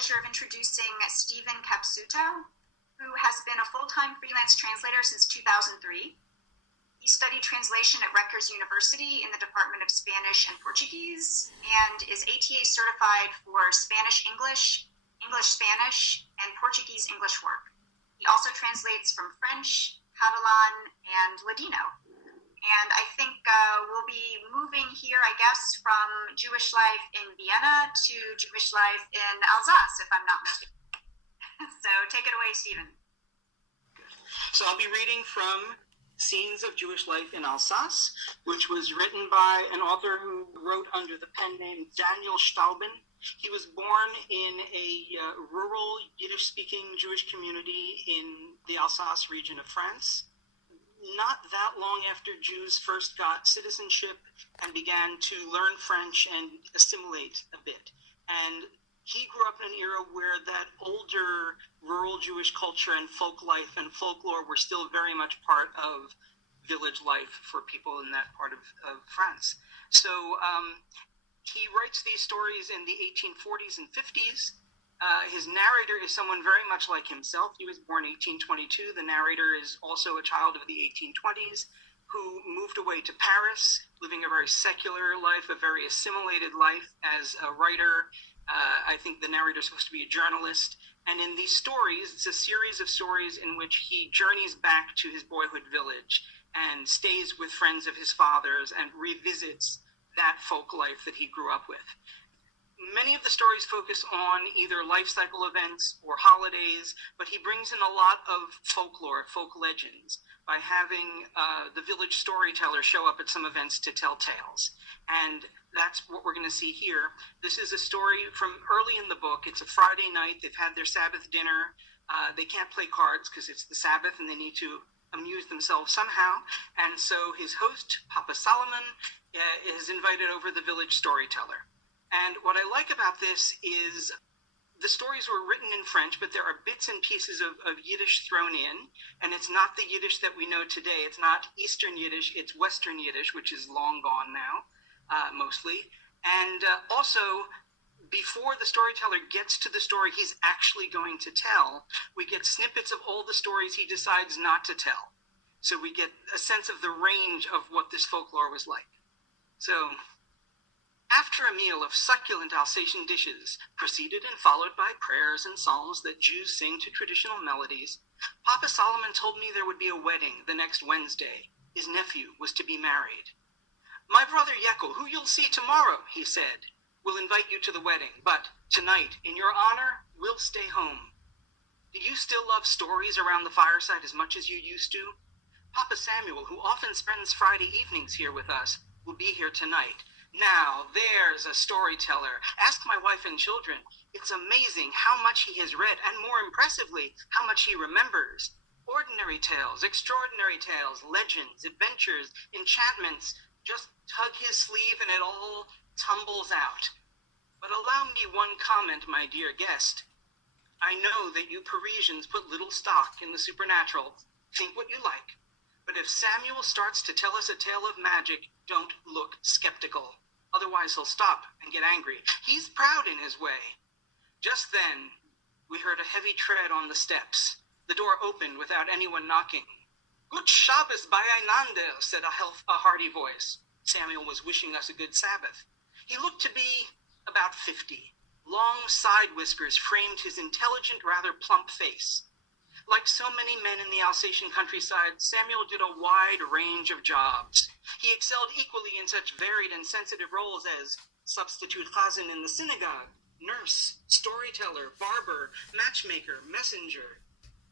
pleasure of introducing Steven Capsuto, who has been a full-time freelance translator since 2003. He studied translation at Rutgers University in the Department of Spanish and Portuguese, and is ATA certified for Spanish-English, English-Spanish, and Portuguese-English work. He also translates from French, Catalan, and Ladino. And I think we'll be moving here, I guess, from Jewish life in Vienna to Jewish life in Alsace, if I'm not mistaken. So take it away, Steven. So I'll be reading from Scenes of Jewish Life in Alsace, which was written by an author who wrote under the pen name Daniel Stauben. He was born in a rural Yiddish-speaking Jewish community in the Alsace region of France. Not that long after Jews first got citizenship and began to learn French and assimilate a bit. And he grew up in an era where that older rural Jewish culture and folk life and folklore were still very much part of village life for people in that part of France. So he writes these stories in the 1840s and 50s. His narrator is someone very much like himself. He was born 1822. The narrator is also a child of the 1820s who moved away to Paris, living a very secular life, a very assimilated life as a writer. I think the narrator is supposed to be a journalist. And in these stories, it's a series of stories in which he journeys back to his boyhood village and stays with friends of his father's and revisits that folk life that he grew up with. Many of the stories focus on either life cycle events or holidays, but he brings in a lot of folklore, folk legends, by having the village storyteller show up at some events to tell tales. And that's what we're going to see here. This is a story from early in the book. It's a Friday night. They've had their Sabbath dinner. They can't play cards because it's the Sabbath and they need to amuse themselves somehow. And so his host, Papa Solomon, is invited over the village storyteller. And what I like about this is the stories were written in French, but there are bits and pieces of Yiddish thrown in. And it's not the Yiddish that we know today. It's not Eastern Yiddish, it's Western Yiddish, which is long gone now, mostly. And also, before the storyteller gets to the story he's actually going to tell, we get snippets of all the stories he decides not to tell. So we get a sense of the range of what this folklore was like. So, after a meal of succulent Alsatian dishes, preceded and followed by prayers and psalms that Jews sing to traditional melodies, Papa Solomon told me there would be a wedding the next Wednesday. His nephew was to be married. My brother Yekel, who you'll see tomorrow, he said, will invite you to the wedding, but tonight, in your honor, we'll stay home. Do you still love stories around the fireside as much as you used to? Papa Samuel, who often spends Friday evenings here with us, will be here tonight. Now, there's a storyteller. Ask my wife and children. It's amazing how much he has read, and more impressively, how much he remembers. Ordinary tales, extraordinary tales, legends, adventures, enchantments. Just tug his sleeve and it all tumbles out. But allow me one comment, my dear guest. I know that you Parisians put little stock in the supernatural. Think what you like. But if Samuel starts to tell us a tale of magic, don't look skeptical. Otherwise he'll stop and get angry. He's proud in his way. Just then, we heard a heavy tread on the steps. The door opened without anyone knocking. Good Shabbos Bayanandel, said a hearty voice. Samuel was wishing us a good Sabbath. He looked to be about 50. Long side whiskers framed his intelligent, rather plump face. Like so many men in the Alsatian countryside, Samuel did a wide range of jobs. He excelled equally in such varied and sensitive roles as substitute chazan in the synagogue, nurse, storyteller, barber, matchmaker, messenger.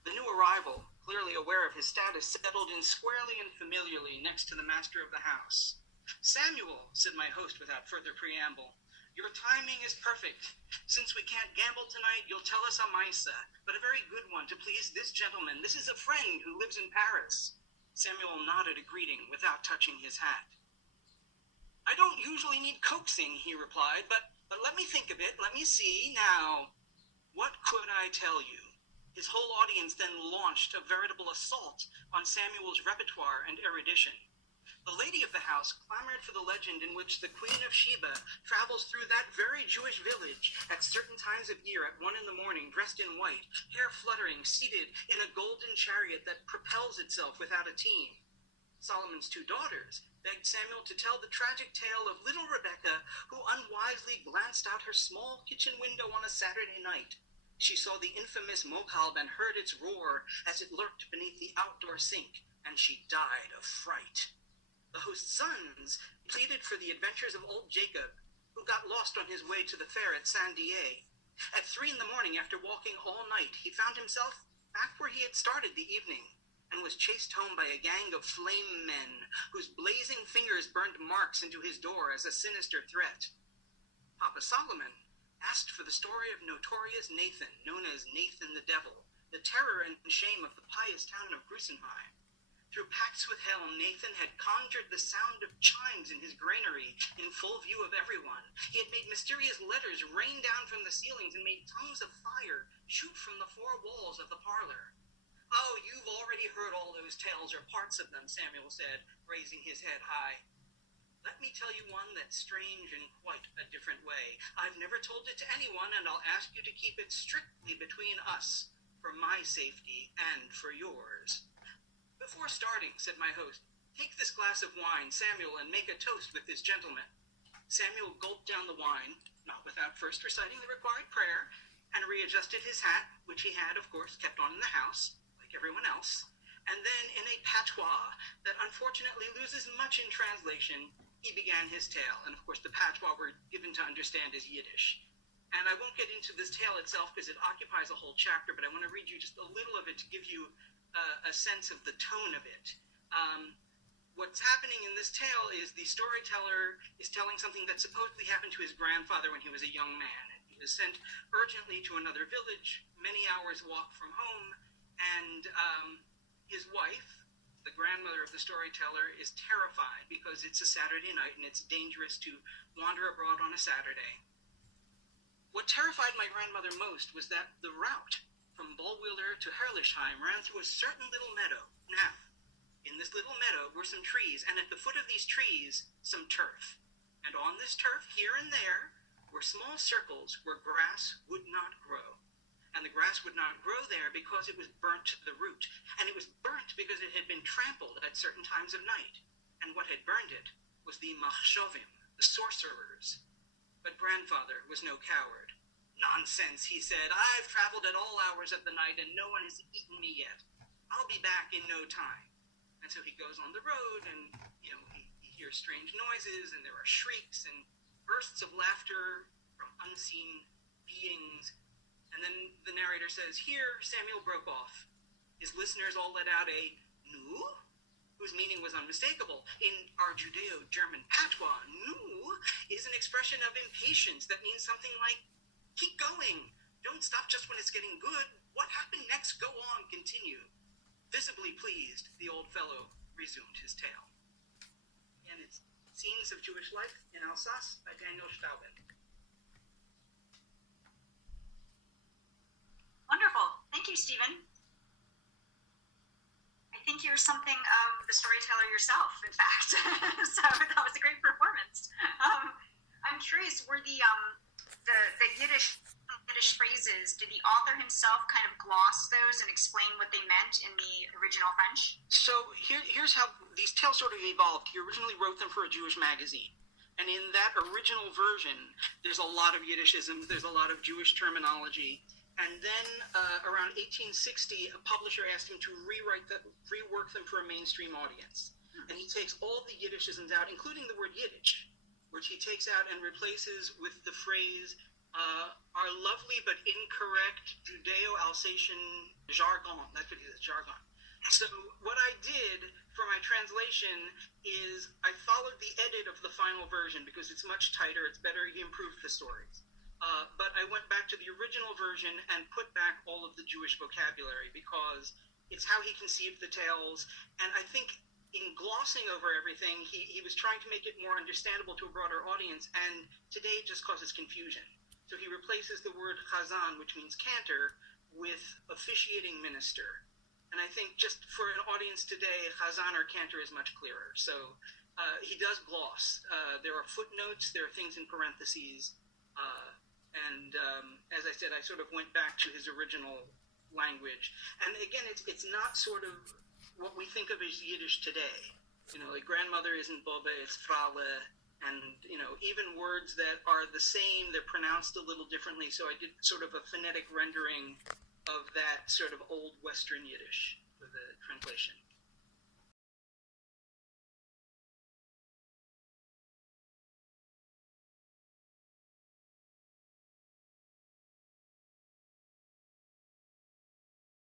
The new arrival, clearly aware of his status, settled in squarely and familiarly next to the master of the house. Samuel, said my host without further preamble, your timing is perfect. Since we can't gamble tonight, you'll tell us a maisa, but a very good one to please this gentleman. This is a friend who lives in Paris. Samuel nodded a greeting without touching his hat. I don't usually need coaxing, he replied, but let me think a bit. Let me see. Now, what could I tell you? His whole audience then launched a veritable assault on Samuel's repertoire and erudition. The lady of the house clamored for the legend in which the Queen of Sheba travels through that very Jewish village at certain times of year at 1 a.m, dressed in white, hair fluttering, seated in a golden chariot that propels itself without a team. Solomon's 2 daughters begged Samuel to tell the tragic tale of little Rebecca, who unwisely glanced out her small kitchen window on a Saturday night. She saw the infamous Mokalb and heard its roar as it lurked beneath the outdoor sink, and she died of fright. The host's sons pleaded for the adventures of old Jacob, who got lost on his way to the fair at Saint-Dié. At 3 a.m, after walking all night, he found himself back where he had started the evening, and was chased home by a gang of flame men, whose blazing fingers burned marks into his door as a sinister threat. Papa Solomon asked for the story of notorious Nathan, known as Nathan the Devil, the terror and shame of the pious town of Grusenheim. Through pacts with hell, Nathan had conjured the sound of chimes in his granary in full view of everyone. He had made mysterious letters rain down from the ceilings and made tongues of fire shoot from the 4 walls of the parlor. "Oh, you've already heard all those tales, or parts of them," Samuel said, raising his head high. "Let me tell you one that's strange in quite a different way. I've never told it to anyone, and I'll ask you to keep it strictly between us, for my safety and for yours." "Before starting," said my host, "take this glass of wine, Samuel, and make a toast with this gentleman." Samuel gulped down the wine, not without first reciting the required prayer, and readjusted his hat, which he had, of course, kept on in the house, like everyone else, and then in a patois that unfortunately loses much in translation, he began his tale. And of course the patois we're given to understand is Yiddish. And I won't get into this tale itself because it occupies a whole chapter, but I want to read you just a little of it to give you a sense of the tone of it. What's happening in this tale is the storyteller is telling something that supposedly happened to his grandfather when he was a young man. And he was sent urgently to another village, many hours' walk from home, and his wife, the grandmother of the storyteller, is terrified because it's a Saturday night and it's dangerous to wander abroad on a Saturday. What terrified my grandmother most was that the route from Ballwiller to Herrlichheim ran through a certain little meadow. Now, in this little meadow were some trees, and at the foot of these trees, some turf. And on this turf, here and there, were small circles where grass would not grow. And the grass would not grow there because it was burnt to the root. And it was burnt because it had been trampled at certain times of night. And what had burned it was the machshovim, the sorcerers. But grandfather was no coward. "Nonsense," he said. "I've traveled at all hours of the night and no one has eaten me yet. I'll be back in no time." And so he goes on the road and, he hears strange noises and there are shrieks and bursts of laughter from unseen beings. And then the narrator says, "Here Samuel broke off. His listeners all let out a "nu," whose meaning was unmistakable. In our Judeo-German patois, "nu" is an expression of impatience that means something like, "Keep going. Don't stop just when it's getting good. What happened next? Go on, continue." Visibly pleased, the old fellow resumed his tale. And it's Scenes of Jewish Life in Alsace by Daniel Stauben. Wonderful. Thank you, Steven. I think you're something of the storyteller yourself, in fact. So that was a great performance. I'm curious, were the Yiddish phrases, did the author himself kind of gloss those and explain what they meant in the original French? So here's how these tales sort of evolved. He originally wrote them for a Jewish magazine. And in that original version, there's a lot of Yiddishisms, there's a lot of Jewish terminology. And then around 1860, a publisher asked him to rework them for a mainstream audience. And he takes all the Yiddishisms out, including the word Yiddish, which he takes out and replaces with the phrase, "our lovely but incorrect Judeo-Alsatian jargon." That's what it is, jargon. So what I did for my translation is I followed the edit of the final version because it's much tighter, it's better, he improved the stories. But I went back to the original version and put back all of the Jewish vocabulary because it's how he conceived the tales. And I think in glossing over everything, he was trying to make it more understandable to a broader audience, and today it just causes confusion. So he replaces the word chazan, which means cantor, with officiating minister. And I think just for an audience today, Chazan or Cantor is much clearer. So he does gloss. There are footnotes, there are things in parentheses. And as I said, I sort of went back to his original language. And again, it's not sort of what we think of as Yiddish today. You know, like grandmother isn't Bobe, it's Frale. And, you know, even words that are the same, they're pronounced a little differently. So I did sort of a phonetic rendering of that sort of old Western Yiddish for the translation.